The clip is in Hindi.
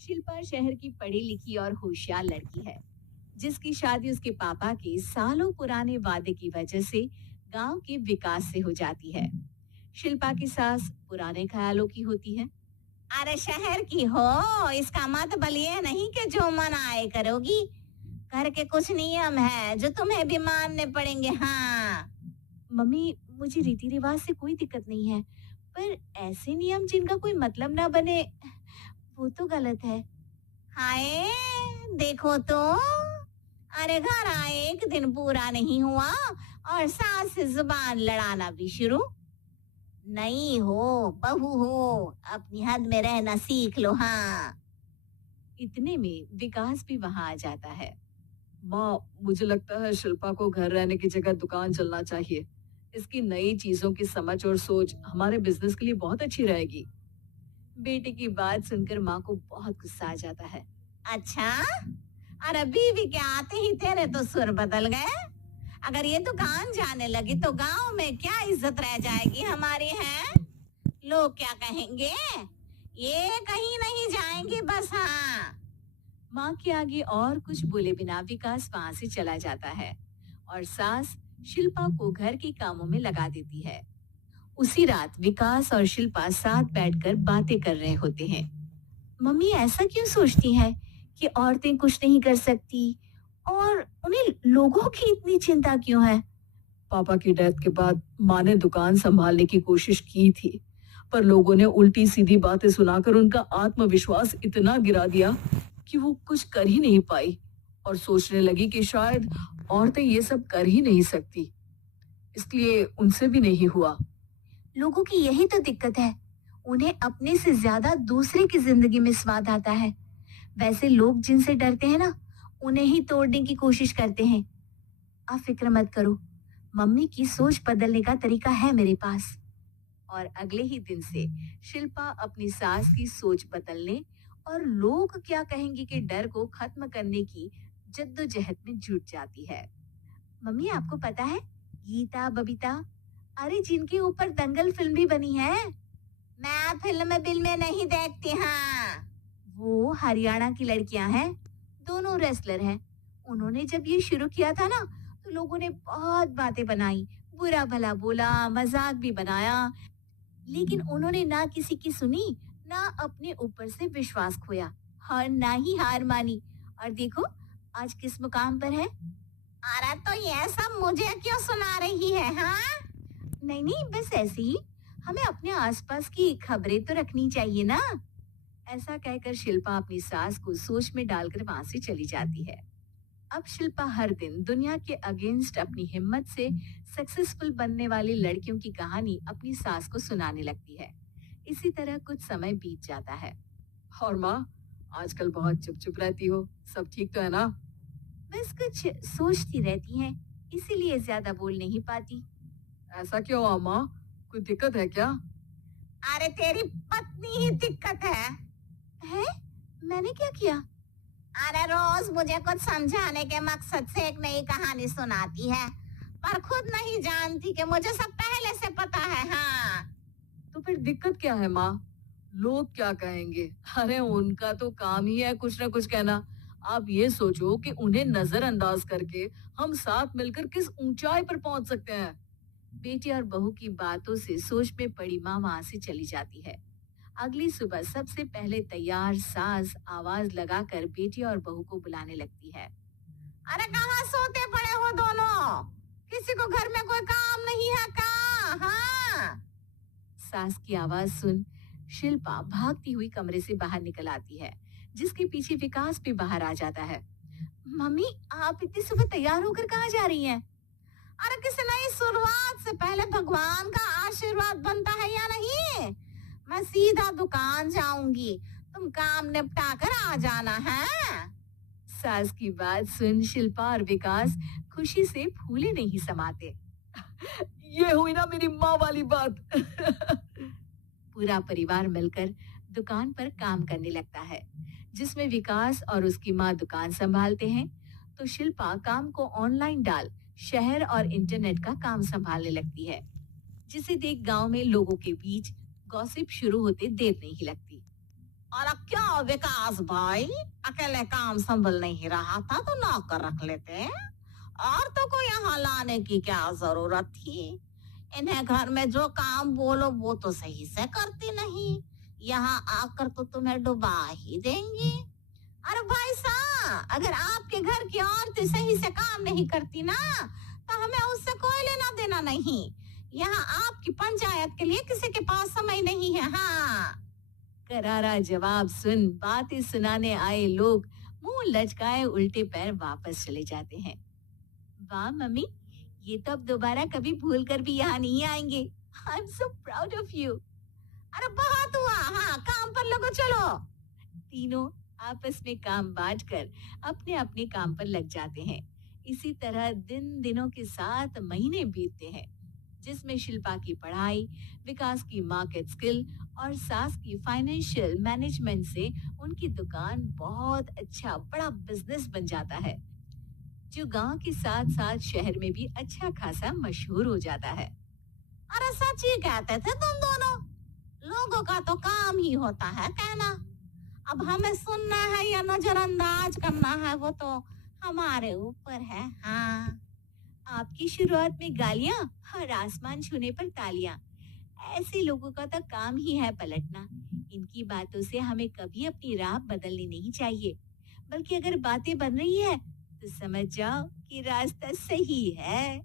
शिल्पा शहर की पढ़ी लिखी और होशियार लड़की है, जिसकी शादी उसके पापा के सालों पुराने वादे की वजह से गांव के विकास से हो जाती है। शिल्पा की सास पुराने ख्यालों की होती है। अरे शहर की हो, इसका मतलब ये नहीं कि जो मन आए करोगी। घर के कुछ नियम है जो तुम्हें भी मानने पड़ेंगे। हाँ मम्मी, मुझे रीति रिवाज से कोई दिक्कत नहीं है, पर ऐसे नियम जिनका कोई मतलब ना बने, वो तो गलत है। हाय, देखो तो, अरे घर आए एक दिन पूरा नहीं हुआ और सास से जुबान लड़ाना भी शुरू। नहीं हो, बहू हो, अपनी हद में रहना सीख लो। हाँ, इतने में विकास भी वहां आ जाता है। माँ, मुझे लगता है शिल्पा को घर रहने की जगह दुकान चलना चाहिए। इसकी नई चीजों की समझ और सोच हमारे बिजनेस के लिए बहुत अच्छी रहेगी। बेटे की बात सुनकर माँ को बहुत गुस्सा आ जाता है। अच्छा, और अभी भी क्या आते ही तेरे तो सुर बदल गए। अगर ये दुकान जाने लगी तो गांव में क्या इज्जत रह जाएगी हमारी है। लोग क्या कहेंगे, ये कहीं नहीं जाएंगे बस। हाँ, माँ के आगे और कुछ बोले बिना विकास वहां से चला जाता है और सास शिल्पा को घर के कामों में लगा देती है। उसी रात विकास और शिल्पा साथ बैठकर बातें कर रहे होते हैं। मम्मी ऐसा क्यों सोचती हैं कि औरतें कुछ नहीं कर सकती, और उन्हें लोगों की इतनी चिंता क्यों है? पापा की डेथ के बाद माँ ने दुकान संभालने की कोशिश की थी, पर लोगों ने उल्टी सीधी बातें सुनाकर उनका आत्मविश्वास इतना गिरा दिया कि वो कुछ कर ही नहीं पाई और सोचने लगी कि शायद औरतें ये सब कर ही नहीं सकती। इसलिए उनसे भी नहीं हुआ। लोगों की यही तो दिक्कत है, उन्हें अपने से ज्यादा दूसरे की जिंदगी में स्वाद आता है। वैसे लोग जिनसे डरते हैं ना, उन्हें ही तोड़ने की कोशिश करते हैं। आप फिक्र मत करो, मम्मी की सोच बदलने का तरीका है मेरे पास। और अगले ही दिन से शिल्पा अपनी सास की सोच बदलने और लोग क्या कहेंगे के डर को खत्म करने की जद्दोजहद में जुट जाती है। मम्मी आपको पता है, गीता बबीता, अरे जिनके ऊपर दंगल फिल्म भी बनी है। मैं फिल्म बिल में नहीं देखती। हाँ, वो हरियाणा की लड़कियां हैं, दोनों रेसलर हैं। उन्होंने जब ये शुरू किया था ना, तो लोगों ने बहुत बातें बनाई, बुरा भला बोला, मजाक भी बनाया, लेकिन उन्होंने ना किसी की सुनी, ना अपने ऊपर से विश्वास खोया और ना ही हार मानी। और देखो आज किस मुकाम पर है। अरे तो ये सब मुझे क्यों सुना रही है? हाँ, नहीं नहीं, बस ऐसे ही, हमें अपने आसपास की खबरें तो रखनी चाहिए ना। ऐसा कहकर शिल्पा अपनी सास को सोच में डालकर वहां से चली जाती है। अब शिल्पा हर दिन दुनिया के अगेंस्ट अपनी हिम्मत से सक्सेसफुल बनने वाली लड़कियों की कहानी अपनी सास को सुनाने लगती है। इसी तरह कुछ समय बीत जाता है। और माँ, आजकल बहुत चुप चुप रहती हो, सब ठीक तो है ना? बस कुछ सोचती रहती हैं, इसीलिए ज्यादा बोल नहीं पाती। ऐसा क्यों हुआ माँ? कोई दिक्कत है क्या? अरे तेरी पत्नी ही दिक्कत है? मैंने क्या किया? अरे रोज मुझे कुछ समझाने के मकसद से एक नई कहानी सुनाती है, पर खुद नहीं जानती कि मुझे सब पहले से पता है। हाँ, तो फिर दिक्कत क्या है माँ? लोग क्या कहेंगे? अरे उनका तो काम ही है कुछ ना कुछ कहना। आप ये सोचो कि उन्हें नजरअंदाज करके हम साथ मिलकर किस ऊंचाई पर पहुंच सकते हैं। बेटी और बहू की बातों से सोच में पड़ी माँ वहां से चली जाती है। अगली सुबह सबसे पहले तैयार सास आवाज लगाकर बेटी और बहू को बुलाने लगती है। अरे कहाँ सोते पड़े हो दोनों? किसी को घर में कोई काम नहीं है का? हाँ। सास की आवाज सुन शिल्पा भागती हुई कमरे से बाहर निकल आती है, जिसके पीछे विकास भी बाहर आ जाता है। मम्मी, आप इतनी सुबह तैयार होकर कहाँ जा रही हैं? अरे किसी नई शुरुआत से पहले भगवान का आशीर्वाद बनता है या नहीं? मैं सीधा दुकान जाऊंगी, तुम काम निपटा कर आ जाना है। सास की बात सुन शिल्पा और विकास खुशी से फूले नहीं समाते। ये हुई ना मेरी माँ वाली बात। पूरा परिवार मिलकर दुकान पर काम करने लगता है, जिसमें विकास और उसकी माँ दुकान संभालते हैं, तो शिल्पा काम को ऑनलाइन डाल शहर और इंटरनेट का काम संभालने लगती है, जिसे देख गांव में लोगों के बीच गॉसिप शुरू होते देर नहीं लगती। और क्या विकास भाई, अकेले काम संभल नहीं रहा था तो नौकर रख लेते। और तो को यहाँ लाने की क्या जरूरत थी। इन्हें घर में जो काम बोलो वो तो सही से करती नहीं, यहाँ आकर तो तुम्हें डुबा ही देंगी। अरे भाई साहब, अगर आपके घर की औरतें सही से काम नहीं करती ना तो हमें उससे कोई लेना देना नहीं। यहाँ आपकी पंचायत के लिए किसी के पास समय नहीं है। हाँ, करारा जवाब सुन बातें सुनाने आए लोग मुंह लचकाए उल्टे पैर वापस चले जाते हैं। वाह मम्मी, ये तो अब दोबारा कभी भूल कर भी यहाँ नहीं आएंगे। I am so proud of you. अरे बहुत हुआ, हाँ काम पर लगो चलो। तीनों आपस में काम बांट कर अपने अपने काम पर लग जाते हैं। इसी तरह दिन दिनों के साथ महीने बीतते हैं, जिसमें शिल्पा की पढ़ाई, विकास की मार्केट स्किल और सास की फाइनेंशियल मैनेजमेंट से उनकी दुकान बहुत अच्छा बड़ा बिजनेस बन जाता है, जो गांव के साथ साथ शहर में भी अच्छा खासा मशहूर हो जाता है। अरे सच ही कहते थे तुम दोनों, लोगों का तो काम ही होता है कहना। अब हमें सुनना है या नजरअंदाज करना है वो तो हमारे ऊपर है। हाँ, आपकी शुरुआत में गालियां और आसमान छूने पर तालियां, ऐसे लोगों का तो काम ही है पलटना। इनकी बातों से हमें कभी अपनी राह बदलनी नहीं चाहिए, बल्कि अगर बातें बन रही है तो समझ जाओ कि रास्ता सही है।